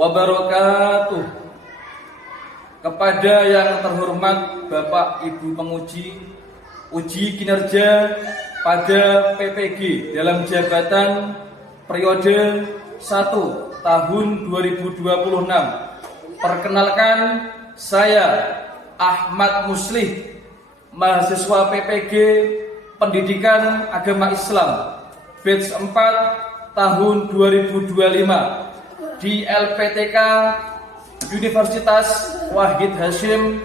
wabarakatuh. Kepada yang terhormat Bapak Ibu penguji uji kinerja pada PPG dalam jabatan periode 1 tahun 2026. Perkenalkan, saya Ahmad Muslih, mahasiswa PPG Pendidikan Agama Islam batch 4 tahun 2025 di LPTK Universitas Wahid Hasyim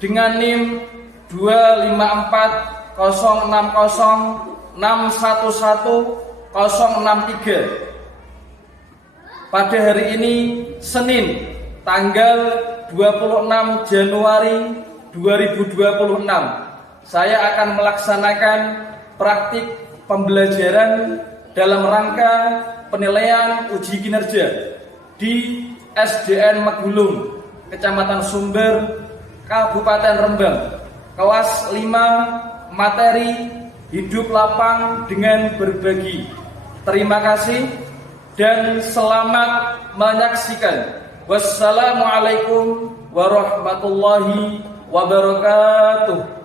dengan NIM 25406116163. Pada hari ini Senin tanggal 26 Januari 2026 saya akan melaksanakan praktik pembelajaran dalam rangka penilaian uji kinerja di SDN Megulung, Kecamatan Sumber, Kabupaten Rembang, kelas 5, materi hidup lapang dengan berbagi. Terima kasih dan selamat menyaksikan. Wassalamualaikum warahmatullahi wabarakatuh.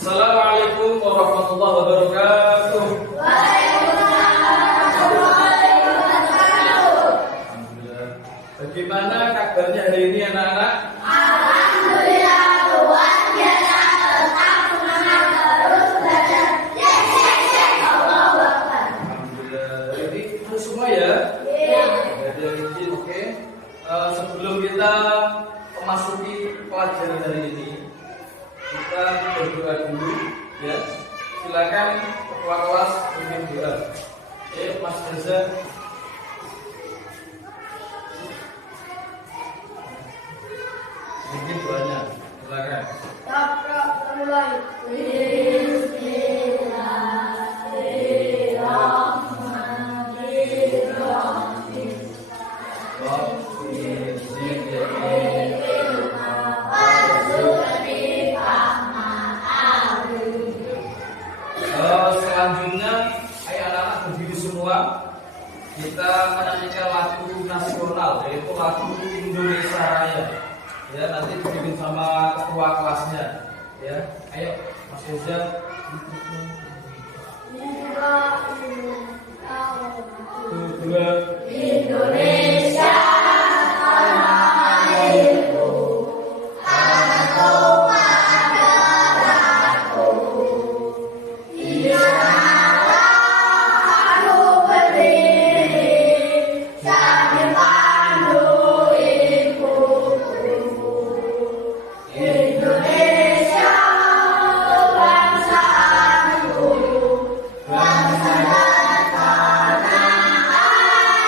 Assalamualaikum warahmatullahi wabarakatuh. Waalaikumsalam warahmatullahi wabarakatuh. Alhamdulillah. Bagaimana kabarnya hari ini anak-anak? Alhamdulillah luar biasa, tetap semangat terus belajar. Allahu Akbar. Alhamdulillah. Jadi terus semua ya? Iya. Ada izin, oke. Sebelum kita memasuki pelajaran hari ini, kita berdoa dulu ya. Silakan ketua kelas pimpin doa. Mas Reza. Pimpin doanya. Silakan. Mulai. Selanjutnya, ayo anak-anak berdiri semua. Kita menyanyikan lagu nasional, yaitu lagu Indonesia Raya. Ya, nanti dipimpin sama ketua kelasnya. Ya, ayo Mas Reza. Dua. Indonesia tanah airku, tanahku negaraku. Di sanalah aku berdiri, sambil pandu ibuku. Indonesia bangsaku, bangsa dan tanah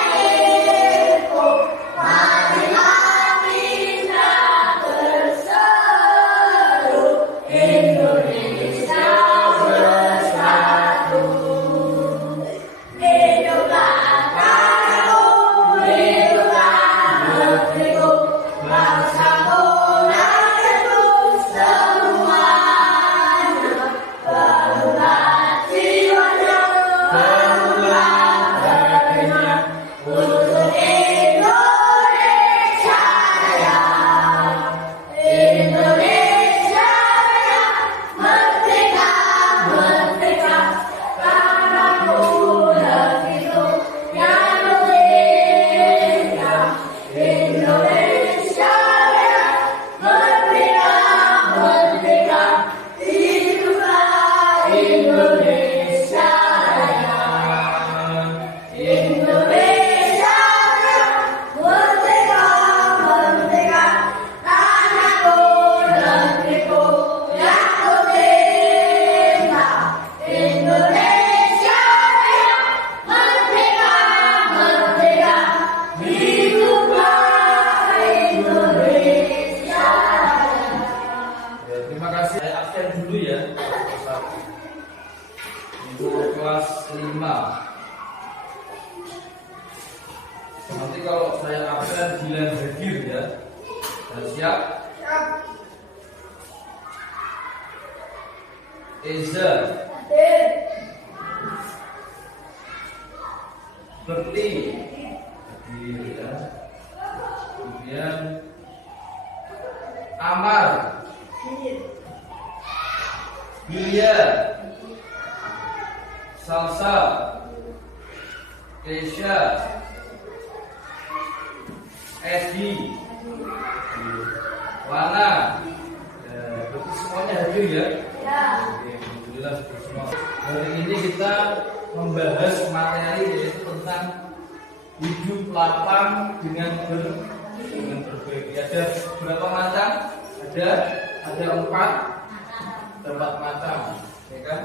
airku. Marilah kita berseru, Indonesia bersatu. Hiduplah tanahku, hiduplah negeriku, bangsaku, negeriku semuanya. Bangunlah jiwanya, bangunlah hatinya untuk Indonesia Raya. Indonesia Raya, merdeka, merdeka, tanahku, negeriku yang merdeka. Indonesia Raya, merdeka, merdeka, hiduplah Indonesia Raya. Indonesia Raya, merdeka, merdeka, tanahku, negeriku yang merdeka. Indonesia Raya, merdeka, merdeka, hiduplah Indonesia Raya. Ya, terima kasih. Saya absen dulu ya. Ibu kelas 5. Nanti kalau saya absen bilang hadir ya. Siap? Eza, Hadir. Bekti, hadir ya. Kemudian Amar, Hadir. Yulia, Salsa, Kesha, Edi, Wana. Ya, berarti semuanya hadir ya. Ya. Oke, alhamdulillah hadir semua. Hari ini kita membahas materi yaitu tentang hidup lapang dengan berbagi. Ada berapa macam? Ada empat macam, ya kan?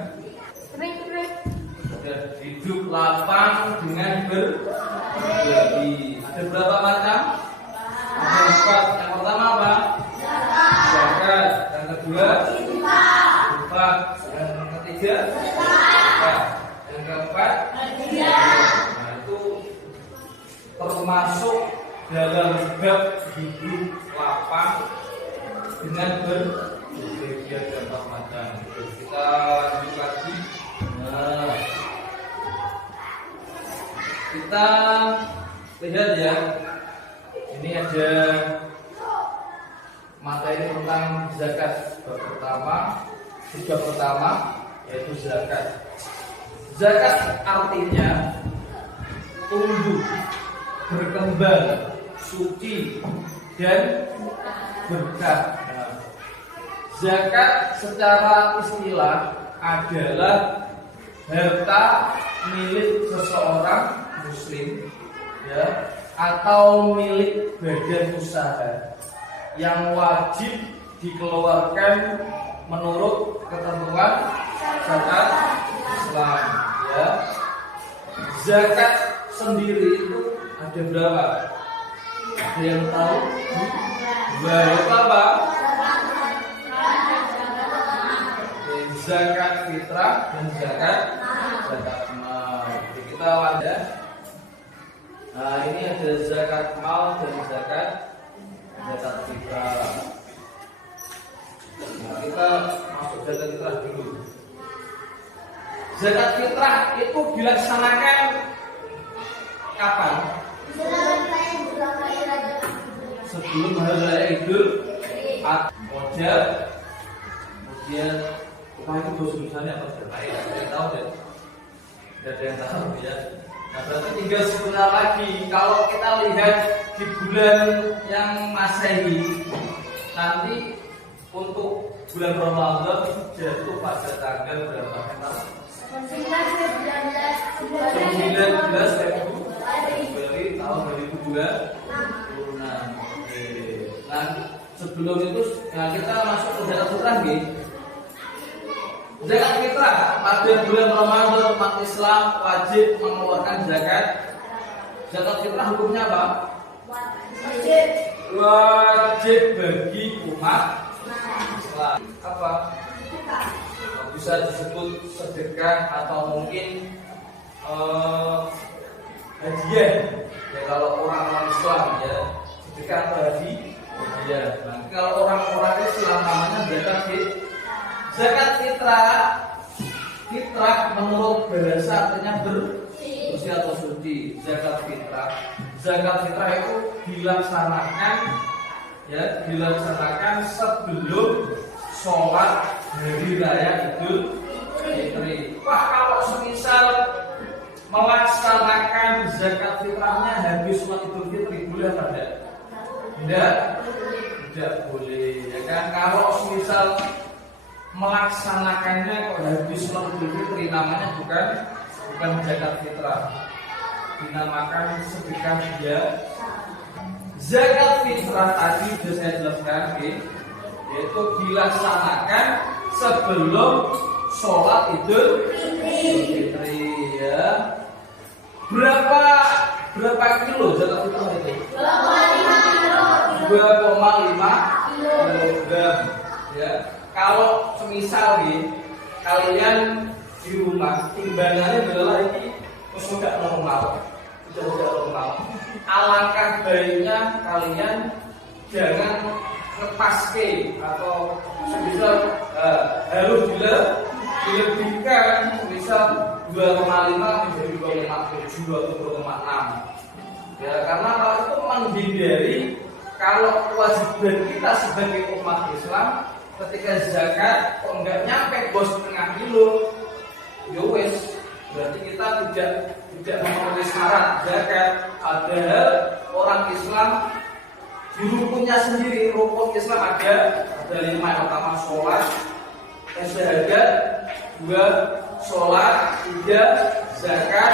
Ada hidup lapang dengan berbagi. Ada berapa macam? Ada empat. Yang pertama apa? Zakat. Yang kedua? Infak. Yang ketiga? Zakat. Yang keempat? Nah, itu termasuk dalam bab hidup lapang dengan berbagi. Ada empat macam. Kita lanjut lagi. Nah, kita lihat ya, ini ada materi tentang zakat. Bab pertama yaitu zakat. Zakat artinya tumbuh, berkembang, suci dan berkah. Nah, zakat secara istilah adalah harta milik seseorang muslim ya, atau milik badan usaha yang wajib dikeluarkan menurut ketentuan zakat Islam ya. Zakat sendiri itu ada berapa? Ada yang tahu? Berapa apa? Zakat fitrah dan zakat mal. Kita ada. Nah, ini ada zakat mal dan zakat fitrah. Nah, kita masuk zakat fitrah dulu. Zakat fitrah itu dilaksanakan kapan? Sebelum hari raya Idul Adha. Kemudian itu dosa-dosanya apa? Ada yang tahu deh? Tidak ada yang tahu ya. Nah, berarti tinggal sebentar lagi. Kalau kita lihat di bulan yang Masehi, nanti untuk bulan Ramadan itu jatuh pada tanggal berapa? 19 Februari tahun 2026. Nah, sebelum itu kita masuk ke zakat fitrah nih. Zakat fitrah pada bulan Ramadan umat Islam wajib mengeluarkan zakat. Zakat fitrah hukumnya apa? Wajib bagi umat Islam. Apa? Bisa disebut sedekah atau mungkin hadiah. Ya, kalau orang Islam ya sedekah atau hadiah. Nah, kalau orang Islam namanya zakat fitrah. Zakat fitrah menurut bahasa artinya bersih atau suci. Zakat fitrah itu dilaksanakan sebelum sholat hari raya Idul Fitri. Wah, kalau semisal melaksanakan zakat fitrahnya habis sholat Idul Fitri, boleh apa tidak? Tidak boleh. Ya kan? Kalau semisal melaksanakannya kalau habis sholat Idul Fitri, namanya bukan zakat fitrah, dinamakan sedekah dia. Zakat fitrah tadi sudah saya jelaskan, yaitu dilaksanakan sebelum sholat Idul Fitri ya. Berapa kilo zakat fitrah itu? 2,5 kilogram ya. Kalau semisal kalian di rumah timbangannya adalah ini sudah normal. Alangkah baiknya kalian jangan ngepaske atau semisal harus dilebihkan misal 2,5 menjadi 2,7 atau 2,6 ya, karena hal itu menghindari kalau kewajiban kita sebagai umat Islam ketika zakat kok nggak nyampe bos setengah kilo ya wes, berarti kita tidak memenuhi syarat zakat. Padahal orang Islam di rukunnya sendiri, rukun Islam ada 5 yang pertama sholat, syahadat, 2 sholat, 3 zakat,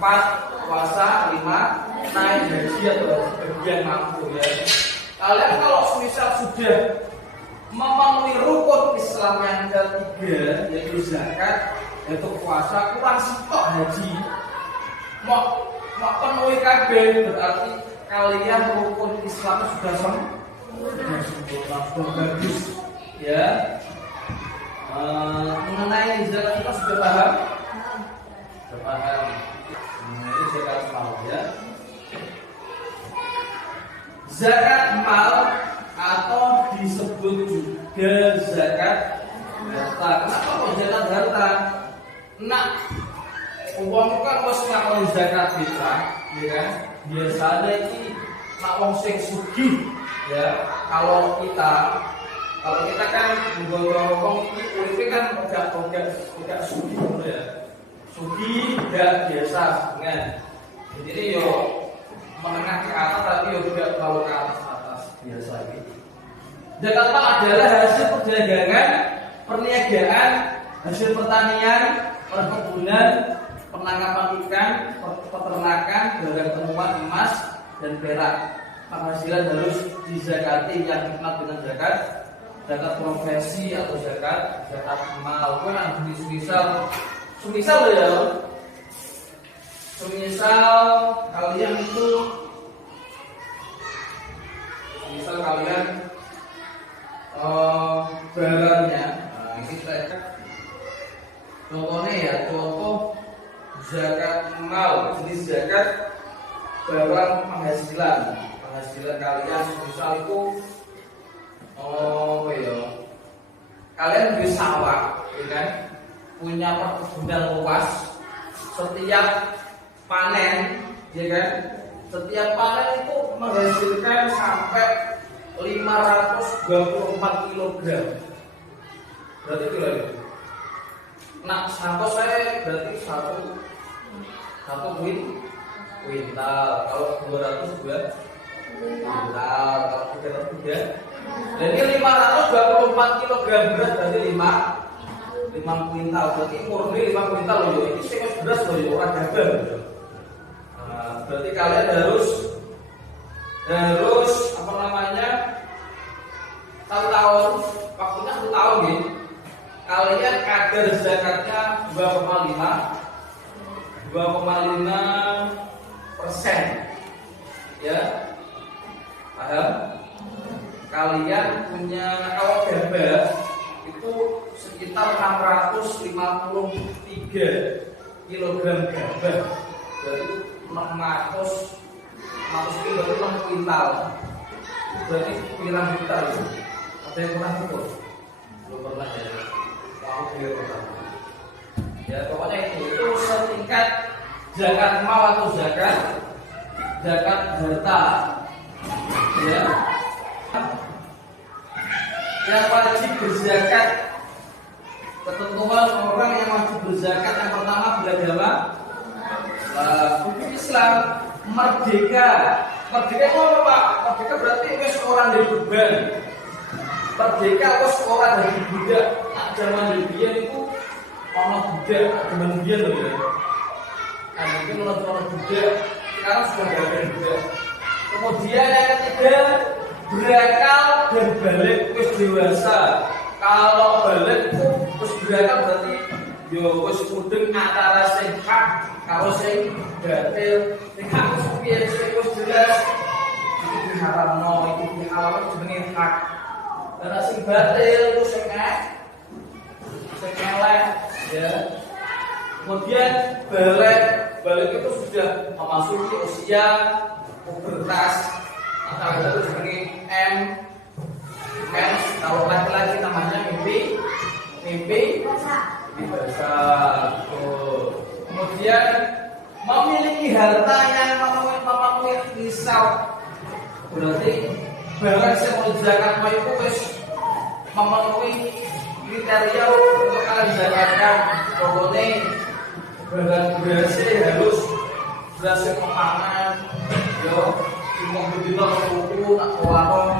4 puasa, 5 naik haji atau bagian mampu ya. Kalian kalau misal sudah memenuhi rukun Islam yang ketiga yaitu zakat, yaitu puasa, kurang sitok haji, mau penuhi kabeh, berarti kalian rukun Islam sudah sempurna, sudah bagus ya. Mengenai zakat kita sudah paham? Sudah paham. Ini zakat mal ya. Zakat mal atau disebut juga zakat harta. Kenapa kok zakat harta? Nah, uang kan wis ngakoni zakat fitrah, ya kan? Biasanya ini nak wong sing sugih ya. Kalau kita kan ngomong ini kan enggak sugih ya. Sugih enggak biasa kan. Jadi yo menengah ke atas tapi yo tidak terlalu ke atas biasa gitu. Zakat mal adalah hasil perdagangan, perniagaan, hasil pertanian, perkebunan, penangkapan ikan, peternakan, barang temuan emas dan perak. Penghasilan harus dizakati yang dikenal dengan zakat profesi atau zakat mal. Kau yang semisal ya, kalian itu, semisal kalian barangnya, nah ini saya contohnya ya, contoh zakat mal, jenis zakat barang penghasilan kalian misal itu kalian di sawah ya kan, punya perkebunan luas, setiap panen ya kan, setiap panen itu menghasilkan sampai 524 kg, berarti kilo ya. Nah, satu saya berarti satu kuintal. Kalau 200 buat kuintal. Kalau 300 ya. Dan ini 524 kg beras berarti 5 kuintal. Berarti murni 5 kuintal loh. Ini sih beras loh, orang dagang. Nah, berarti kalian harus apa namanya? 1 tahun, waktunya 1 tahun gitu. Kalian kadar zakatnya 2,5% ya, paham? Kalian punya kalau gabah itu sekitar 653 kg gabah, berarti 600 kilo berarti 6 kuintal, berarti pirang juta itu. Ada yang pernah itu? Belum pernah ya. Ya pokoknya itu setingkat zakat mal atau zakat harta ya. Yang wajib berzakat, ketentuan orang yang wajib berzakat yang pertama beragama hukum Islam, merdeka itu apa Pak? Merdeka berarti wis orang dari beban, merdeka wis orang dari budak. Zaman Libya itu orang budak, zaman Libya loh ya. Nah mungkin orang budak, sekarang sudah gak ada budak. Kemudian yang ketiga, berakal dan balik wis dewasa. Kalau balik itu wis berakal berarti yo wis mudeng antara sing hak karo sing batil. Sing hak wis piye sing wis jelas iki diharamno, iki dihalal jenenge hak. Dan sing batil itu sing elek ya. Kemudian balik itu sudah memasuki usia pubertas, maka itu sebagai mens. Kalau laki-laki namanya mimpi Besar. Kemudian memiliki harta yang memenuhi nisab. Berarti barang yang mau zakat itu wis memenuhi kriteria untuk kalian zakatkan. Contohnya barang beras harus beras yang pangan, yo, cuma berdua kuku nak warung,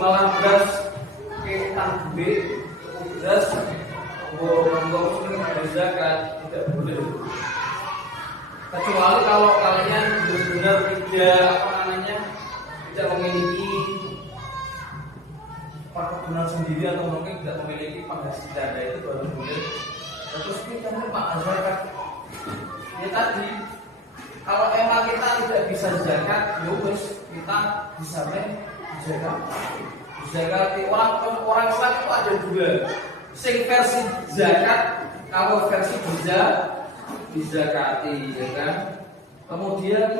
malah beras kita beli beras, ngomong ada zakat tidak boleh. Kecuali kalau kalian benar-benar tidak memiliki perkebunan sendiri atau mungkin tidak memiliki penghasilan dana, itu baru boleh. Terus kita pak zakat. Ya tadi, kalau emang kita tidak bisa zakat, ya wis kita bisa zakat. Zakati orang Islam itu ada dua. Sing versi zakat, kalau versi dizakati, ya kan? Kemudian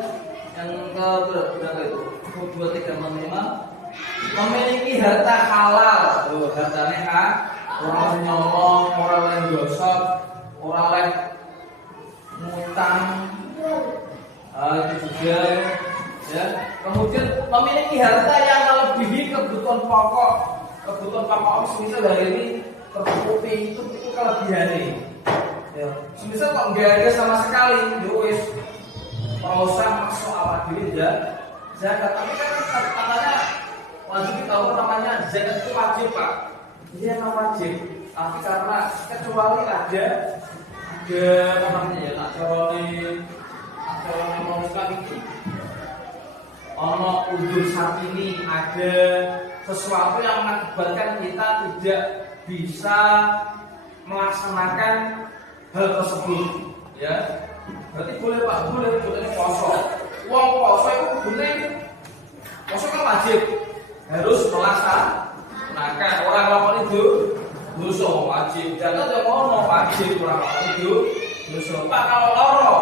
yang berapa itu? 2, 3, 5 memiliki harta halal. Tuh, hartanya orang nyolong, orang lain gosok, orang lain ngutang, itu juga ya. Kemudian memiliki harta yang melebihi kebutuhan pokok. Kebutuhan pokok misal hari ini tercukupi, itu kelebihannya. Ya, misal kok nggak ada sama sekali, wis usah masuk awal diri ya zakat. Tapi kan katanya wajib, tahu namanya zakat itu wajib pak. Iya memang wajib. Tapi karena kecuali ada apa namanya ya, nak mau sekali itu ono udur saat ini ada sesuatu yang mengakibatkan kita tidak bisa melaksanakan hal tersebut, ya. Berarti boleh pak, boleh poso. Uang poso itu boleh. Poso kan wajib, harus melaksanakan. Orang lakukan itu dosa wajib. Jangan yang mau wajib orang lakukan itu dosa. Pak kalau loro,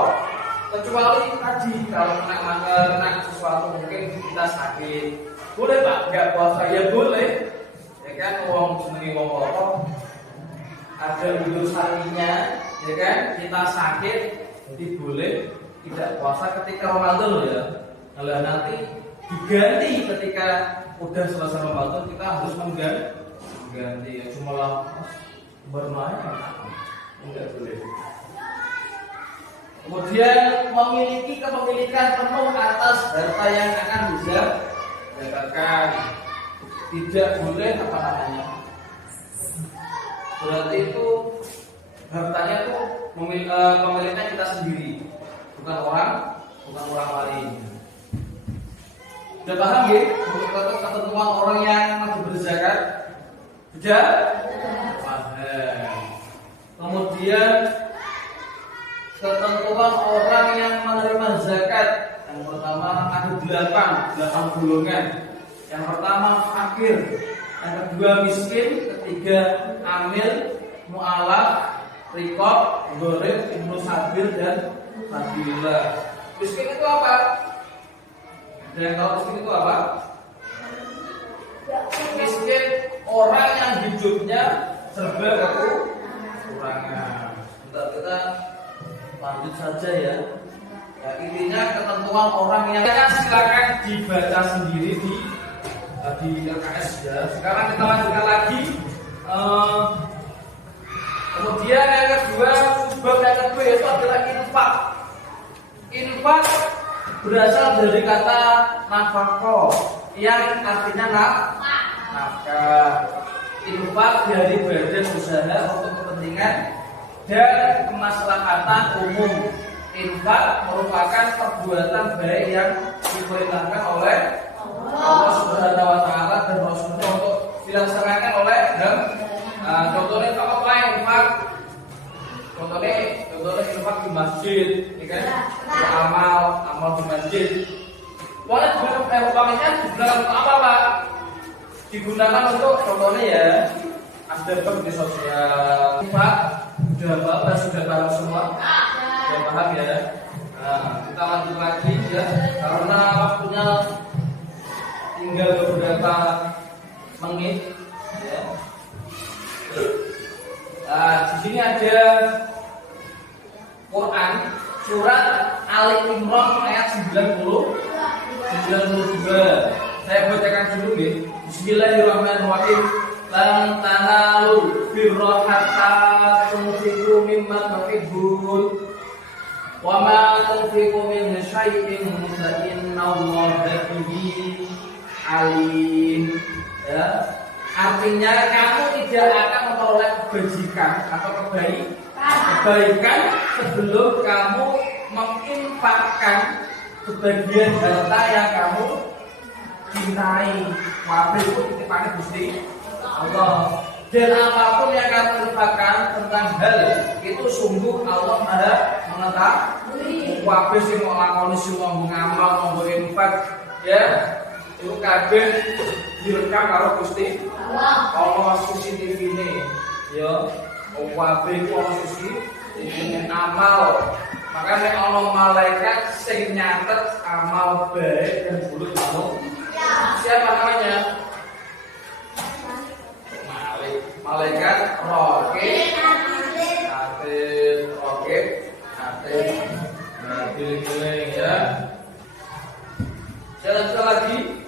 kecuali tadi kalau kena sesuatu mungkin kita sakit, boleh pak nggak puasa ya boleh. Ya kan uang seneng uang loro ada udur sarinya, ya kan kita sakit. Jadi boleh tidak puasa ketika Ramadan loh ya. Kalau nanti diganti ketika udah selesai Ramadan kita harus mengganti ya, cuma lah bermain enggak boleh. Kemudian memiliki kepemilikan penuh atas harta yang akan dizakatkan. Tidak boleh apa namanya? Berarti itu hartanya itu pemiliknya kita sendiri, bukan orang lain. Sudah paham ya? Ketentuan orang yang wajib berzakat? Sudah? Paham. Kemudian ketentuan orang yang menerima zakat. Yang pertama ada 8 golongan. Yang pertama fakir, yang kedua miskin, ketiga amil, mu'alaf, rikob, goreng, ibnu sabil dan sabilah. Miskin itu apa? Dan kalau miskin itu apa? Miskin orang yang hidupnya serba kekurangan. Kita lanjut saja ya. Ya intinya ketentuan orang yang silakan dibaca sendiri di LKS ya. Sekarang kita lanjutkan lagi. Kemudian yang kedua, sebab yang kedua itu adalah infak. Infak berasal dari kata nafkah yang artinya nafkah. Infak dari badan usaha untuk kepentingan dan kemaslahatan umum. Infak merupakan perbuatan baik yang diperintahkan oleh Allah Subhanahu wa taala dan Rasulullah untuk dilaksanakan oleh contohnya apa infak? Contohnya infak di masjid, ya kan? Amal di masjid. Boleh umpamanya digunakan untuk apa pak? Digunakan untuk contohnya ya, ada bakti sosial. Infak sudah tahu semua, sudah paham ya. Nah, kita lanjut lagi ya, karena waktunya tinggal beberapa menit ya. Di sini ada Quran surat Ali Imran ayat 92. Saya bacakan dulu ya. Bismillahirrahmanirrahim. Lan tanalul birra hatta tunfiqu mimma tuhibbun wa ma tunfiqu min syai'in fa innallaha bihi alim. Ya. Artinya kamu tidak akan memperoleh kebajikan atau kebaikan sebelum kamu menginfakkan sebagian harta yang kamu cintai. Wabil itu titipannya Gusti Allah. Dan apapun yang kamu infakkan tentang hal itu sungguh Allah Maha mengetahui. Wabil sih mau lakoni semua ngamal mau infak ya. Itu kabeh direkam karo Gusti Allah. CCTV ini ya. Wabil itu ono CCTV amal. Makanya Allah malaikat sing nyatet amal baik dan buruk kamu. Siapa namanya? Malaikat Raqib, Atid. Nah, pilih-pilih ya. Jalan lagi.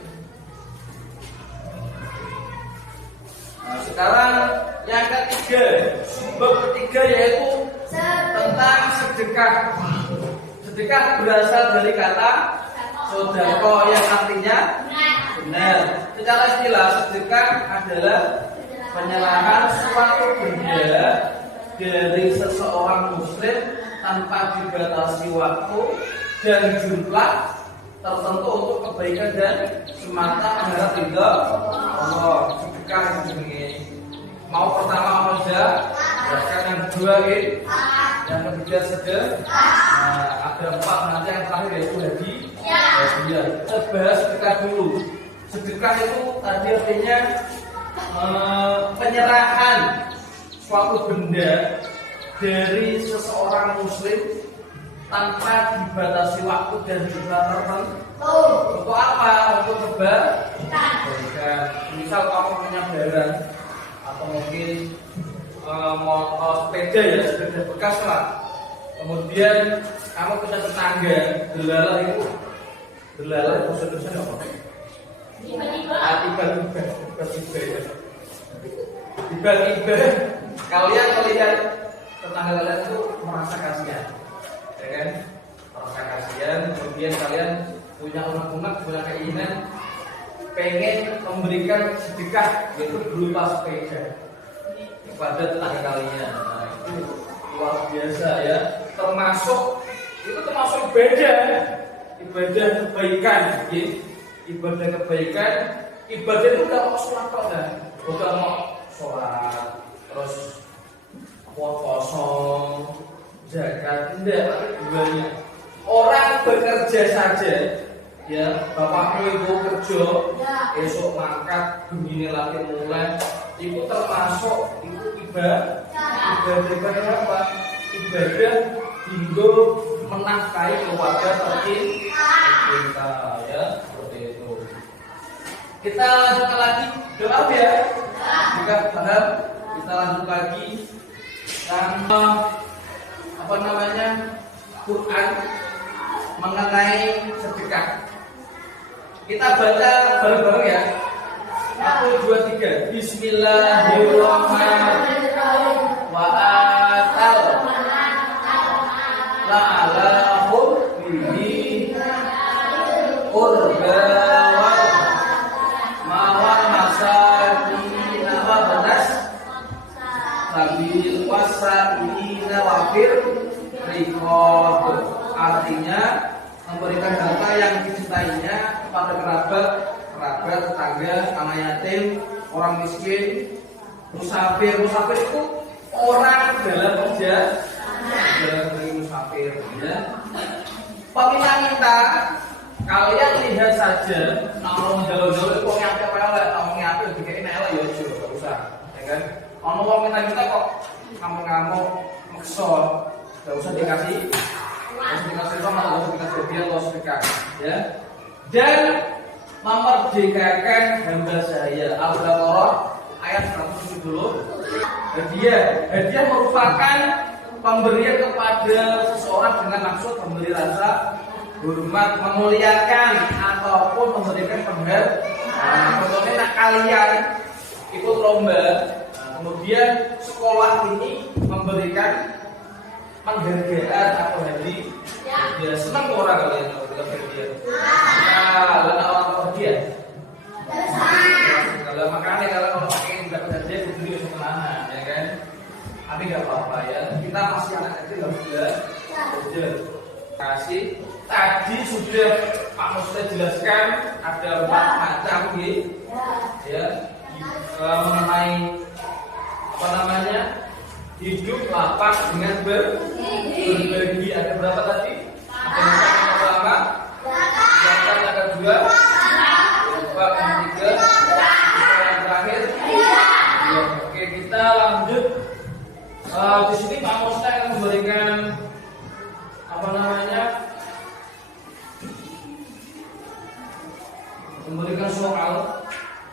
Nah, sekarang yang ketiga, bab ketiga yaitu tentang sedekah. Sedekah berasal dari kata sodako yang artinya benar. Secara istilah sedekah adalah penyerahan suatu benda dari seseorang muslim tanpa dibatasi waktu dan jumlah tertentu untuk kebaikan dan semata mengharap ridha Allah. Sedekah ini mau pertama apa saja, bahkan yang kedua ini, yang ketiga sedekah. Nah, ada 4 nanti yang terakhir yaitu haji. Ya, kita bahas sedekah dulu. Sedekah itu tadi artinya penyerahan suatu benda dari seseorang muslim tanpa dibatasi waktu dan jumlah tertentu. Untuk apa? Untuk kebaikan. Misal kamu punya barang atau mungkin sepeda ya, sepeda bekas lah. Kemudian kamu punya tetangga delalah itu dosa-dosa apa? Tiba-tiba kalian melihat tetangga kalian itu merasa kasihan, ya kan? Merasa kasihan, kemudian kalian punya unek-unek, punya keinginan pengen memberikan sedekah yaitu berupa sepeda kepada tetangga kalian. Nah, itu luar biasa ya. Termasuk ibadah kebaikan, ya. Ibadah kebaikan, ibadah itu tidak mau sholat kok dah, bukan mau sholat terus kosong zakat, tidak, banyak orang bekerja saja ya. Bapakmu ibu kerja esok mangkat begini lagi mulai itu termasuk itu ibadah apa? Ibadah hingga menafkahi keluarga tercinta ya, seperti itu. Kita lanjutkan lagi doa ya. Jika paham, kita lanjut lagi yang Quran mengenai sedekah. Kita baca bareng-bareng ya. 1, 2, 3. Bismillahirrahmanirrahim. Wa atal la'alahum bihi qurba mawar masakin wa banas sabil wasaina wafir riqab. Artinya memberikan harta yang dicintainya kepada kerabat, tetangga, anak yatim, orang miskin, musafir. Musafir itu orang dalam musafir ya. Peminta-minta kalian lihat saja, kalau jauh-jauh itu ngapa elek, kalau ngapa bikin elek ya ojo, enggak usah, ya kan? Kalau mau minta-minta kok ngamuk-ngamuk, maksa, enggak usah dikasih sama, enggak usah dikasih dia loh sedekah, ya. Dan memerdekakan hamba saya. Al-Baqarah ayat 170. Hadiah merupakan pemberian kepada seseorang dengan maksud memberi rasa hormat, memuliakan ataupun memberikan penghargaan. Contohnya nak kalian ikut lomba, kemudian sekolah ini memberikan penghargaan atau hadiah. Ya senang orang kalian kalau kita hadiah. Nah, karena orang hadiah. Kalau makanya kalau pengen dapat hadiah itu juga kemana, ya kan? Tapi nggak apa-apa ya. Kita masih anak kecil harus belajar. Kasih. Tadi sudah Pak Muslim jelaskan ada 4 macam gitu, ya, mengenai apa namanya hidup lapak dengan berbagi. Ada berapa tadi? Ada yang pertama, yang kedua, yang ketiga, yang terakhir. Ya, oke, kita lanjut. Di sini Pak Muslim akan memberikan apa namanya? Memberikan soal.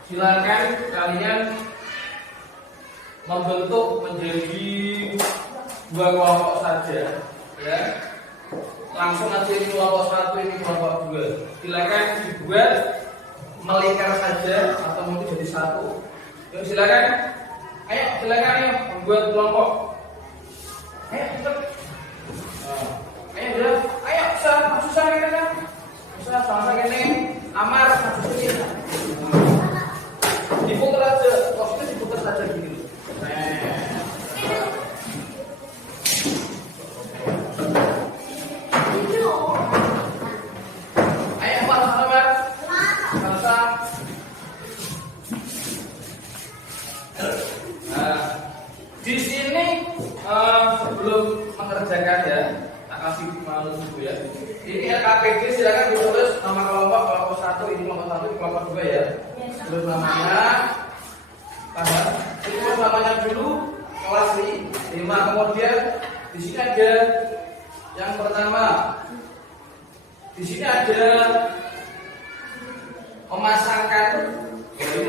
Silakan kalian membentuk menjadi 2 kelompok saja, ya. Langsung nanti ini kelompok 1, ini kelompok 2. Silakan dibuat melingkar saja atau mungkin jadi 1. Yuk silakan. Ayo silakan ayo membuat kelompok. Ayo cepat. Ayo udah. Ayo susah ini kan. Susah sama gini. Amar sini. Diputar aja, posnya diputar saja gini. Ayo Amar. Nah, di sini sebelum mengerjakan ya, tak kasih malu dulu ya. Ini LKPD silakan ditulis nama kelompok 1, ini kelompok 1, ini kelompok 2 ya. Tulis namanya, paham? Tulis namanya dulu, kelas 5. Kemudian di sini ada yang pertama. Di sini ada memasangkan,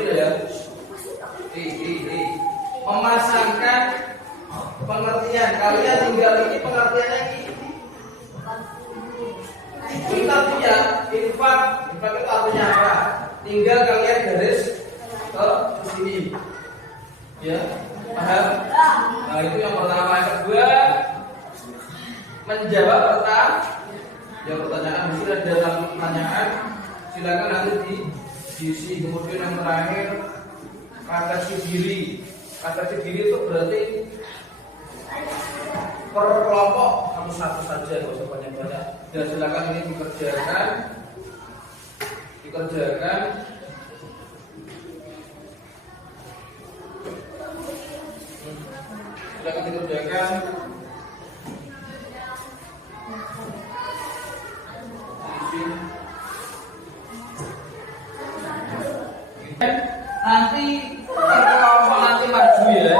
ya. Memasangkan pengertian. Kalian tinggal ini pengertiannya ini. Kita punya infak itu artinya apa? Tinggal kalian garis ke sini, ya, paham? Nah itu yang pertama. Yang kedua, menjawab pertanyaan. Di sini ada pertanyaan, silakan nanti diisi. Kemudian yang terakhir, refleksi diri. Refleksi diri itu berarti per kelompok satu saja, nggak usah banyak-banyak. Dan silakan ini dikerjakan. Silakan dikerjakan. Nanti kelompok nanti maju ya,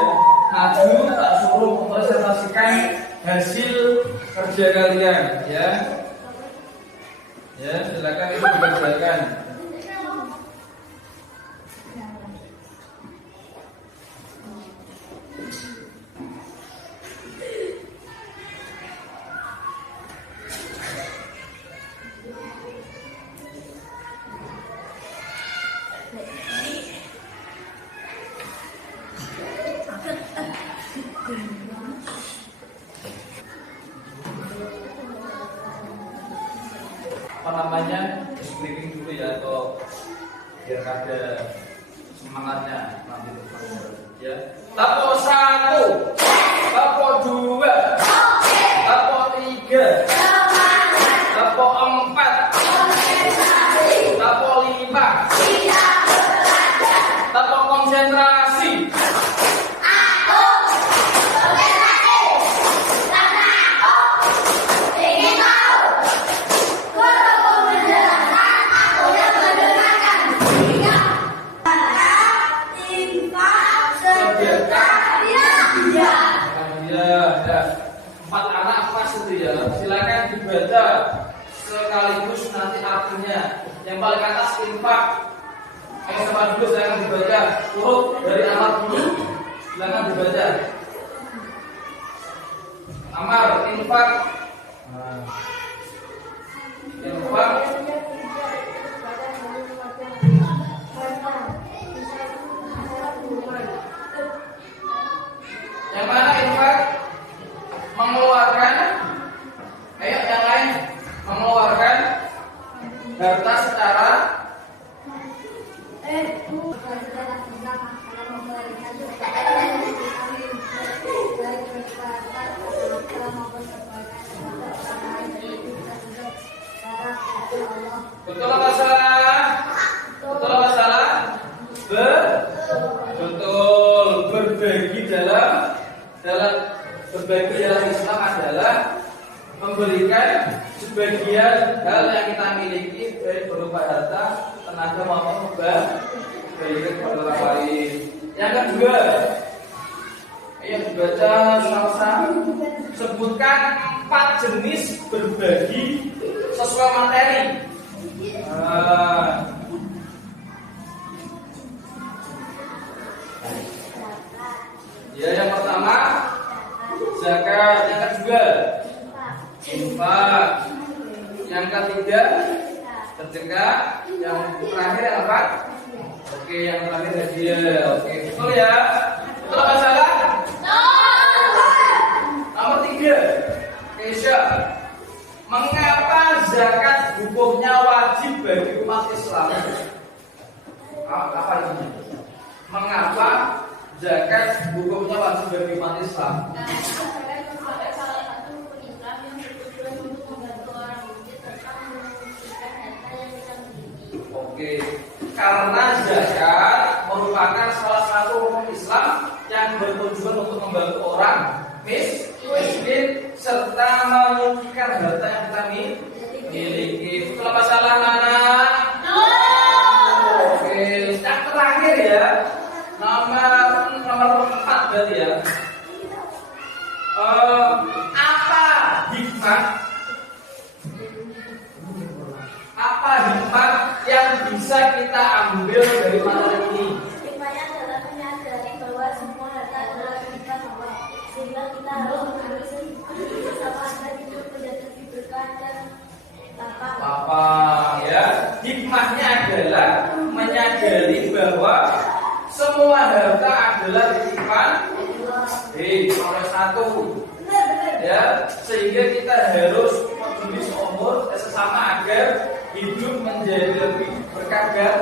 tak suruh mempresentasikan hasil kerja kalian ya. Ya, silakan itu dikerjakan. Apa namanya, briefing dulu ya, atau biar ada semangatnya nanti ya. Tapo 1, tapo 2, tapo 3, tapo 4, tapo 5, tapo konsentrasi. Silakan dibaca sekaligus nanti artinya. Yang paling atas infak. Yang sama dulu saya akan dibaca urut dari amat dulu. Silakan dibaca. Amar, infak. Infak. Yang mana infak? Mengeluarkan. Ayo yang lain. Mengeluarkan harta secara betul apa salah? Betul apa salah? Betul. Berbagi dalam berbagi dalam Islam adalah memberikan sebagian hal yang kita miliki baik berupa harta, tenaga maupun kebaikan kepada orang lain. Yang kedua, ayo dibaca sama-sama. Sebutkan 4 jenis berbagi sesuai materi. Ya, yang pertama zakat, yang kedua infak, yang ketiga sedekah, yang terakhir apa? Oke, yang terakhir hadiah. Oke, betul ya? Betul apa salah? Nomor 3, Kesha. Mengapa zakat hukumnya wajib bagi umat Islam? Apa ini? Mengapa zakat hukumnya wajib bagi umat Islam? Oke, karena zakat merupakan salah satu rukun Islam yang bertujuan untuk membantu orang miskin serta menyucikan harta yang kita miliki. Betul apa salah, Nana? Oke, yang terakhir ya, nomor 4 berarti ya. Apa hikmah yang bisa kita ambil dari materi ini? Hikmahnya adalah menyadari bahwa semua harta adalah hikmah Allah, sehingga kita harus mengambil bersama dan hidup menjadi berkah dan lapang. Ya, hikmahnya adalah menyadari bahwa semua harta adalah titipan nomor 1. Ya, sehingga kita harus peduli sesama agar hidup menjadi lebih berkah dan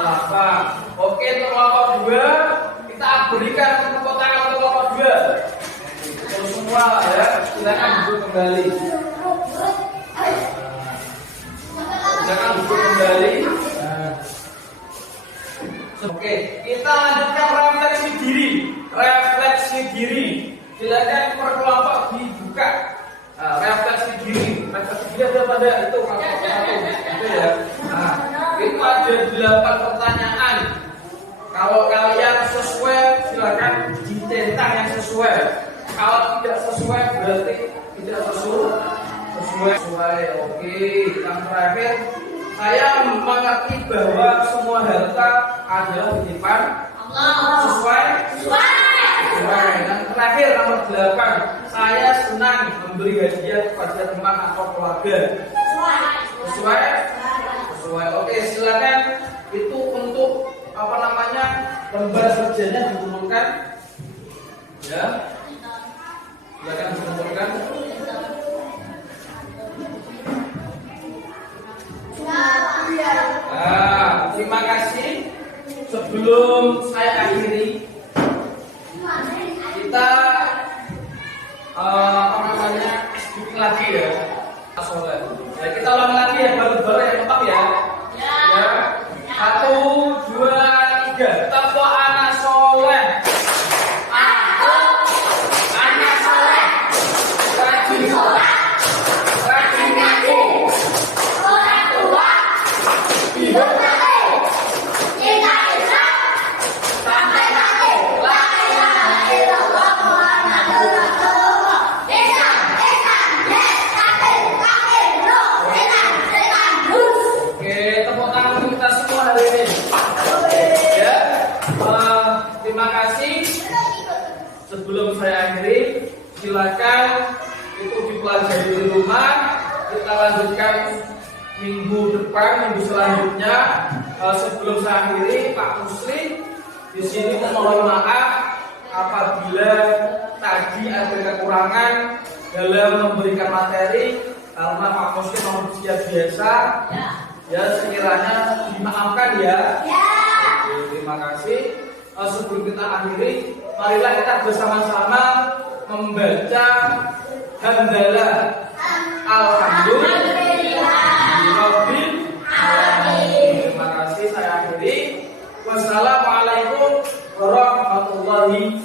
lapang. Oke, untuk kelompok 2 kita berikan tepuk tangan untuk kelompok 2. Betul semua ya, silakan duduk kembali. Silakan duduk kembali. Oke, kita lanjutkan refleksi diri. Refleksi diri. Silakan per kelompok dibuka. Refleksi diri ada pada itu kelompok 1. Itu ya. Itu ada 8 pertanyaan. Kalau kalian sesuai, silakan ditentang yang sesuai. Kalau tidak sesuai berarti tidak sesuai. Oke, yang terakhir, saya mengerti bahwa semua harta adalah titipan Allah. Sesuai. Dan terakhir nomor 8, saya senang memberi hadiah kepada teman atau keluarga. Sesuai. Oke, silakan itu untuk lembar kerjanya dikumpulkan. Ya. Silakan dikumpulkan. Terima kasih. Sebelum saya akhiri, kita execute lagi ya. Ya, kita ulang lagi ya, baru yang lengkap ya. Ya. 1, 2, 3. Tepuk anak soleh. Aku anak soleh. Rajin sholat. Rajin ngaji. Orang tua. Hidup mati. Cinta Islam. Sampai mati. La ilaha illallah Muhammadur Rasulullah. Islam. Yes, kafir. Kafir. No. Setan. Bus. Oke. silakan itu dipelajari di rumah. Kita lanjutkan minggu depan, minggu selanjutnya. Sebelum saya akhiri, Pak Muslim di sini mohon maaf apabila tadi ada kekurangan dalam memberikan materi karena Pak Muslim manusia biasa. Ya, sekiranya dimaafkan ya. Oke, terima kasih. Sebelum kita akhiri, marilah kita bersama-sama membaca hamdalah. Alhamdulillah. Terima kasih, saya akhiri. Wassalamualaikum warahmatullahi